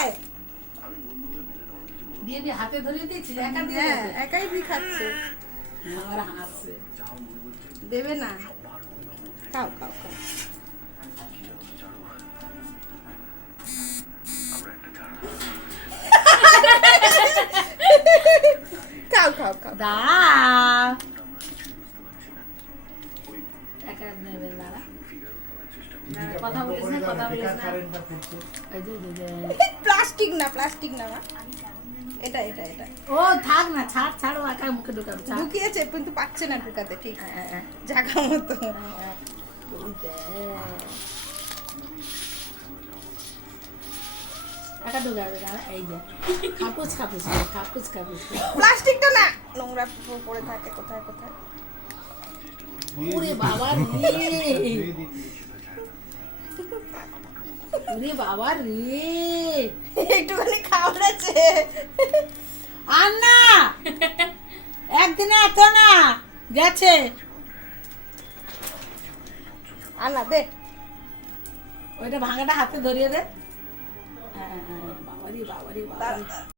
খায়। দিয়ে দিয়ে হাতে ধরিয়ে দিয়েছি, একা দিয়ে হ্যাঁ, দেবে। একাই দিয়ে খাচ্ছে। আবার হাসছে। দেবে না, খাও খাও খাও। খাও খাও খাও। দাও। একা নেবে, দাঁড়া। কথা বলিস না, কথা বলিস না। এই যে, এই যে, এই যে। প্লাস্টিক না, প্লাস্টিক না মা। এটা এটা এটা ও থাক না, ছাড় ছাড়, ও একা মুখে ঢুকাবে, ছাড়। ঢুকিয়েছে কিন্তু পাচ্ছে না ঢুকাতে, ঠিক হ্যাঁ। জায়গা মতো। ওই দেখ। একা ঢুকাবে, দাঁড়া, এই যে। খাপুচ খাপুচ করে, খাপুচ খাপুচ করে। প্লাস্টিকটা না, নোংরা পড়ে থাকে কোথায় কোথায়। ওরে বাবা রে, ওরে বাবা রে, একটুখানি খাওয়াচ্ছে। আর না, একদিনে এত না, গেছে। আর না দে। ওইটা ভাঙাটা হাতে ধরিয়ে দে। বাবারি বাবারি বাবারি।